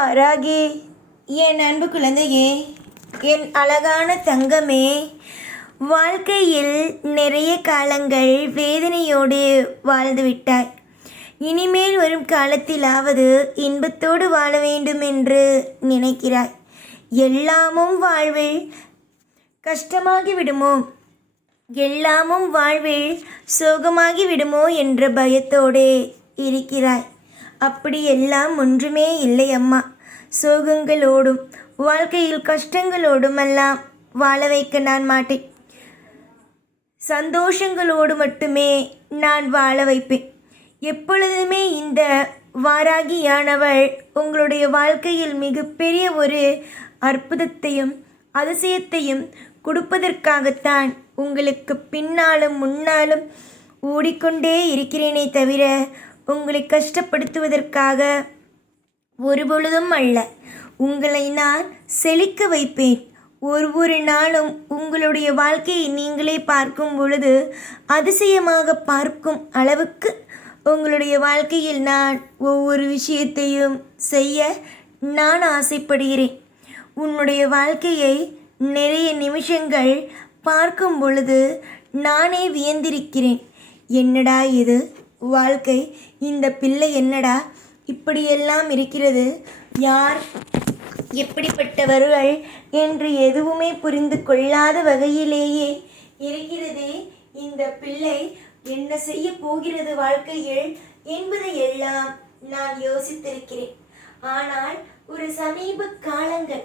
ராகி என் அன்பு குழந்தையே என் அழகான தங்கமே வாழ்க்கையில் நிறைய காலங்கள் வேதனையோடு வாழ்ந்துவிட்டாய் இனிமேல் வரும் காலத்திலாவது இன்பத்தோடு வாழ வேண்டும் என்று நினைக்கிறாய். எல்லாமும் வாழ்வில் கஷ்டமாகி விடுமோ? எல்லாமும் வாழ்வில் சோகமாகி விடுமோ என்ற பயத்தோடு இருக்கிறாய். அப்படி எல்லாம் ஒன்றுமே இல்லை அம்மா சோகங்களோடும் வாழ்க்கையில் கஷ்டங்களோடும் எல்லாம் வாழ வைக்க நான் மாட்டேன். சந்தோஷங்களோடு மட்டுமே நான் வாழ வைப்பேன். எப்பொழுதுமே இந்த வாராகியானவள் உங்களுடைய வாழ்க்கையில் மிகப்பெரிய ஒரு அற்புதத்தையும் அதிசயத்தையும் கொடுப்பதற்காகத்தான் உங்களுக்கு பின்னாலும் முன்னாலும் ஓடிக்கொண்டே இருக்கிறேனே தவிர உங்களை கஷ்டப்படுத்துவதற்காக ஒருபொழுதும் அல்ல. உங்களை நான் செழிக்க வைப்பேன். ஒரு ஒரு நாளும் உங்களுடைய வாழ்க்கையை நீங்களே பார்க்கும் பொழுது அதிசயமாக பார்க்கும் அளவுக்கு உங்களுடைய வாழ்க்கையில் நான் ஒவ்வொரு விஷயத்தையும் செய்ய நான் ஆசைப்படுகிறேன். உன்னுடைய வாழ்க்கையை நிறைய நிமிஷங்கள் பார்க்கும் பொழுது நானே வியந்திருக்கிறேன். என்னடா இது? வாழ்க்கை இந்த பிள்ளை என்னடா? இப்படியெல்லாம் இருக்கிறது. யார் எப்படிப்பட்டவர்கள் என்று எதுவுமே புரிந்து கொள்ளாத வகையிலேயே இருக்கிறதே இந்த பிள்ளை. என்ன செய்ய போகிறது வாழ்க்கையில் என்பதை எல்லாம் நான் யோசித்திருக்கிறேன். ஆனால் ஒரு சமீப காலங்கள்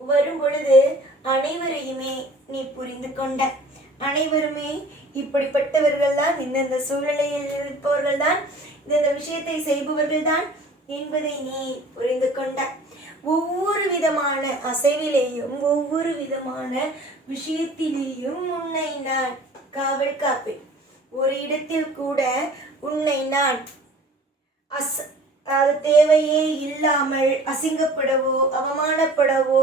வரும் பொழுது அனைவரையுமே நீ புரிந்து கொண்ட அனைவருமே இப்படிப்பட்டவர்கள் தான் இந்தந்த சூழ்நிலையில் இருப்பவர்கள் தான் இந்தந்த விஷயத்தை செய்பவர்கள் தான் என்பதை நீ புரிந்து கொண்ட. ஒவ்வொரு விதமான அசைவிலேயும் ஒவ்வொரு விதமான விஷயத்திலேயும் உன்னை நான் காவல் காப்பேன். ஒரு இடத்தில் கூட உன்னை நான் அஸ் அது தேவையே இல்லாமல் அசிங்கப்படவோ அவமானப்படவோ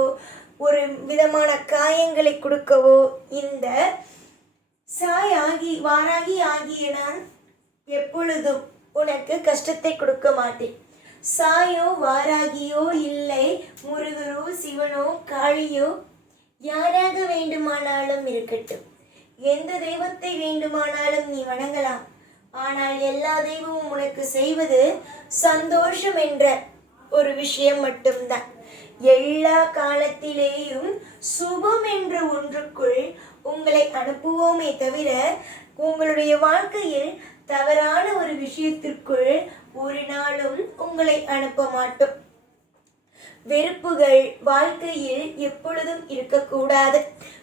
ஒரு விதமான காயங்களை கொடுக்கவோ இந்த சாய் ஆகி வாராகி ஆகிய நான் எப்பொழுதும் உனக்கு கஷ்டத்தை கொடுக்க மாட்டேன் சாயோ வாராகியோ இல்லை முருகரோ சிவனோ காளியோ யாராக வேண்டுமானாலும் இருக்கட்டும். எந்த தெய்வத்தை வேண்டுமானாலும் நீ வணங்கலாம். ஆனால் எல்லா தெய்வமும் உனக்கு செய்வது சந்தோஷம் என்ற ஒரு விஷயம் மட்டும்தான். எல்லா காலத்திலேயும் சுபம் என்ற ஒன்றுக்குள் உங்களை அனுப்புவோமே தவிர உங்களுடைய வாழ்க்கையில் தவறான ஒரு விஷயத்திற்குள் ஒரு நாளும் உங்களை அனுப்ப மாட்டோம். வெறுப்புகள் வாழ்க்கையில் எப்பொழுதும் இருக்கக்கூடாது.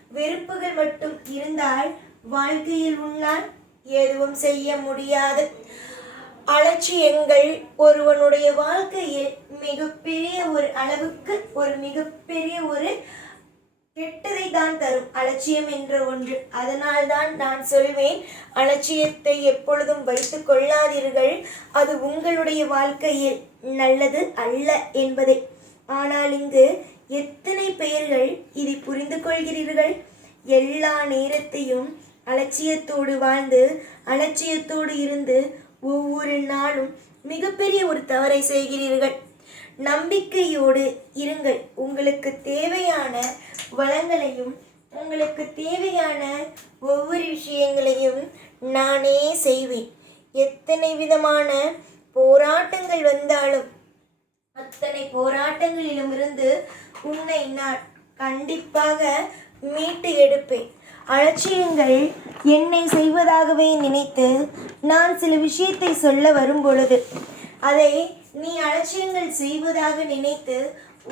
வெறுப்புகள் மட்டும் இருந்தால் வாழ்க்கையில் உன்னால் எதுவும் செய்ய முடியாது. அலட்சியங்கள் ஒருவனுடைய வாழ்க்கையில் மிகப்பெரிய அளவுக்கு ஒரு மிகப்பெரிய ஒரு கெட்டதை தான் தரும். அலட்சியம் என்ற ஒன்று. அதனால்தான் நான் சொல்வேன் அலட்சியத்தை எப்பொழுதும் வைத்து கொள்ளாதீர்கள். அது உங்களுடைய வாழ்க்கையில் நல்லது அல்ல என்பதை. ஆனால் இங்கு எத்தனை பெயர்கள் இதை புரிந்து கொள்கிறீர்கள்? எல்லா நேரத்தையும் அலட்சியத்தோடு வாழ்ந்து அலட்சியத்தோடு இருந்து ஒவ்வொரு நாளும் மிகப்பெரிய ஒரு தவறை செய்கிறீர்கள். நம்பிக்கையோடு இருங்கள். உங்களுக்கு தேவையான வளங்களையும் உங்களுக்கு தேவையான ஒவ்வொரு விஷயங்களையும் நானே செய்வேன். எத்தனை விதமான போராட்டங்கள் வந்தாலும் அத்தனை போராட்டங்களிலும் இருந்து உன்னை நான் கண்டிப்பாக மீட்டு எடுப்பேன். அலட்சியங்கள் என்னை செய்வதாகவே நினைத்து நான் சில விஷயத்தை சொல்ல வரும் பொழுது அதை நீ அலட்சியங்கள் செய்வதாக நினைத்து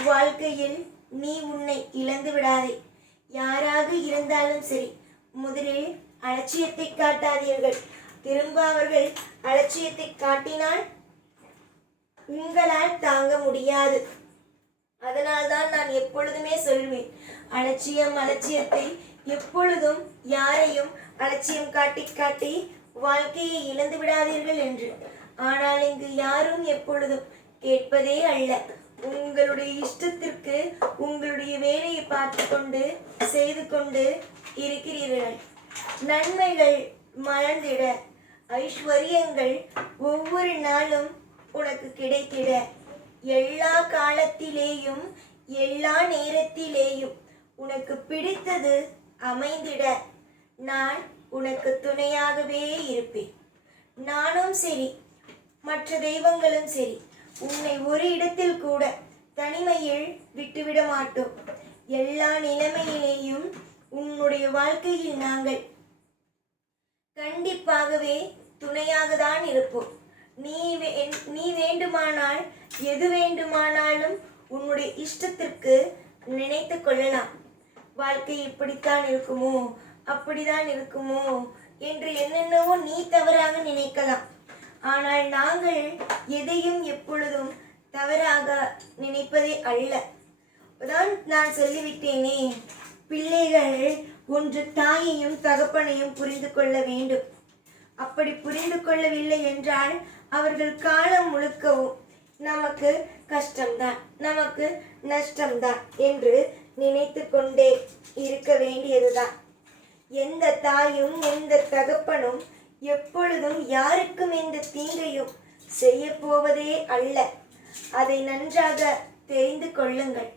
வாழ்க்கையில் நீ உன்னை இழந்து விடாதே. யாராக இருந்தாலும் சரி முதலில் அலட்சியத்தை காட்டாதீர்கள். திரும்ப அவர்கள் அலட்சியத்தை காட்டினால் உங்களால் தாங்க முடியாது. அதனால்தான் நான் எப்பொழுதுமே சொல்வேன் அலட்சியம் அலட்சியத்தை எப்பொழுதும் யாரையும் அலட்சியம் காட்டி காட்டி வாழ்க்கையை இழந்து விடாதீர்கள் என்று. ஆனால் இங்கு யாரும் எப்பொழுதும் கேட்பதே அல்ல. உங்களுடைய இஷ்டத்திற்கு உங்களுடைய வேலையை பார்த்து கொண்டு செய்து கொண்டு இருக்கிறீர்கள். நன்மைகள் மலர்ந்திட ஐஸ்வர்யங்கள் ஒவ்வொரு நாளும் உனக்கு கிடைத்திட. எல்லா காலத்திலேயும் எல்லா நேரத்திலேயும் உனக்கு பிடித்தது அமைந்திட. நான் உனக்கு துணையாகவே இருப்பேன். நானும் சரி மற்ற தெய்வங்களும் சரி உன்னை ஒரு இடத்தில் கூட தனிமையில் விட்டுவிட மாட்டோம். எல்லா நிலைமையிலேயும் உன்னுடைய வாழ்க்கையில் நாங்கள் கண்டிப்பாகவே துணையாக தான் இருப்போம். நீ வே- நீ வேண்டுமானால் எது வேண்டுமானாலும் உன்னுடைய இஷ்டத்திற்கு நினைத்து கொள்ளலாம். வாழ்க்கை இப்படித்தான் இருக்குமோ அப்படிதான் இருக்குமோ என்று என்னென்னவோ நீ தவறாக நினைக்கலாம். ஆனால் நாங்கள் எதையும் எப்பொழுதும் தவறாக நினைப்பதே அல்ல. தான் நான் சொல்லிவிட்டேனே பிள்ளைகள் ஒன்று தாயையும் தகப்பனையும் புரிந்து கொள்ள வேண்டும். அப்படி புரிந்து கொள்ளவில்லை என்றால் அவர்கள் காலம் முழுக்கவும் நமக்கு கஷ்டம்தான் நமக்கு நஷ்டம்தான் என்று நினைத்து கொண்டே இருக்க வேண்டியதுதான். எந்த தாயும் எந்த தகப்பனும் எப்பொழுதும் யாருக்கும் எந்த தீங்கையும் செய்ய போவதே அல்ல. அதை நன்றாக தெரிந்து கொள்ளுங்கள்.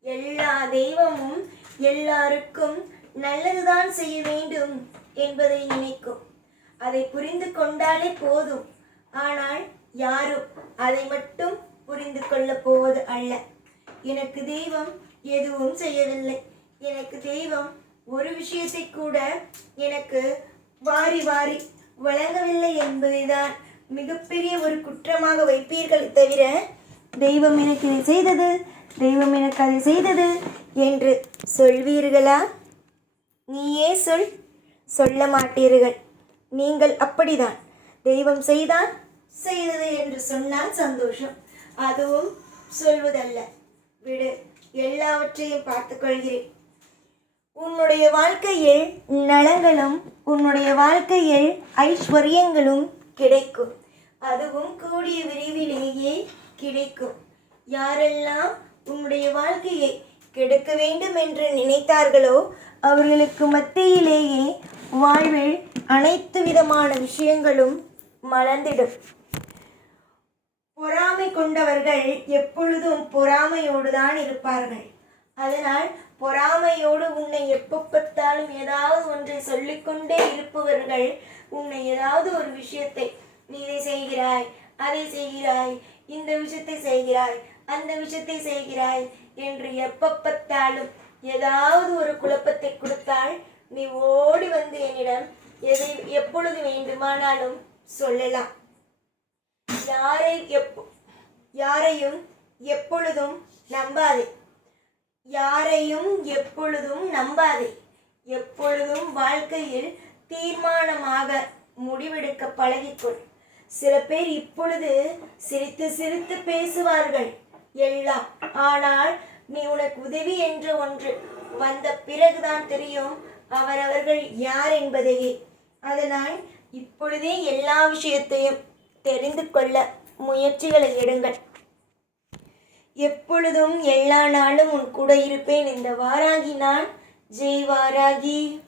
எல்லா தெய்வமும் எல்லாருக்கும் நல்லதுதான் செய்ய வேண்டும் என்பதை நினைக்கும். அதை புரிந்து கொண்டாலே போதும். ஆனால் யாரும் அதை மட்டும் புரிந்து கொள்ளப் போவது அல்ல. எனக்கு தெய்வம் எதுவும் செய்யவில்லை. எனக்கு தெய்வம் ஒரு விஷயத்தை கூட எனக்கு வாரி வாரி வழங்கவில்லை என்பதைதான் மிகப்பெரிய ஒரு குற்றமாக வைப்பீர்கள் தவிர தெய்வம் எனக்கு இதை செய்தது தெய்வம் எனக்கு அதை செய்தது என்று சொல்வீர்களா? நீயே சொல் சொல்ல மாட்டீர்கள். நீங்கள் அப்படிதான் தெய்வம் செய்தான் செய்தது என்று சொன்னால் சந்தோஷம். அதுவும் சொல்வதல்ல. விடு எல்லாவற்றையும் பார்த்துக்கொள்கிறேன். உன்னுடைய வாழ்க்கையில் நலங்களும் உன்னுடைய வாழ்க்கையில் ஐஸ்வர்யங்களும் கிடைக்கும். அதுவும் கூடிய விரைவிலேயே கிடைக்கும். யாரெல்லாம் உன்னுடைய வாழ்க்கையை கெடுக்க வேண்டும் என்று நினைத்தார்களோ அவர்களுக்கு மத்தியிலேயே வாழ்வில் அனைத்து விதமான விஷயங்களும் மலர்ந்திடும். பொறாமை கொண்டவர்கள் எப்பொழுதும் பொறாமையோடு தான் இருப்பார்கள். அதனால் பொறாமையோடு உன்னை எப்போ பார்த்தாலும் ஏதாவது ஒன்றை சொல்லிக்கொண்டே இருப்பவர்கள் உன்னை ஏதாவது ஒரு விஷயத்தை நீ இதை செய்கிறாய் அதை செய்கிறாய் இந்த விஷயத்தை செய்கிறாய் அந்த விஷயத்தை செய்கிறாய் என்று எப்போ பார்த்தாலும் ஏதாவது ஒரு குழப்பத்தை கொடுத்தால் நீ ஓடி வந்து என்னிடம் எதை எப்பொழுது வேண்டுமானாலும் சொல்லலாம். யாரை எப்போ யாரையும் எப்பொழுதும் நம்பாதே. யாரையும் எப்பொழுதும் நம்பாதே. எப்பொழுதும் வாழ்க்கையில் தீர்மானமாக முடிவெடுக்க பழகிக்கொள். சில பேர் இப்பொழுது சிரித்து சிரித்து பேசுவார்கள். எல்லாம் ஆனால் நீ உனக்கு உதவி என்ற ஒன்று வந்த பிறகுதான் தெரியும் அவரவர்கள் யார் என்பதையே. அதனால் இப்பொழுதே எல்லா விஷயத்தையும் தெரிந்து கொள்ள முயற்சிகளை எடுங்கள். எப்பொழுதும் எல்லா நாளும் உன் கூட இருப்பேன். இந்த வாராகி நான் ஜெய் வாராகி.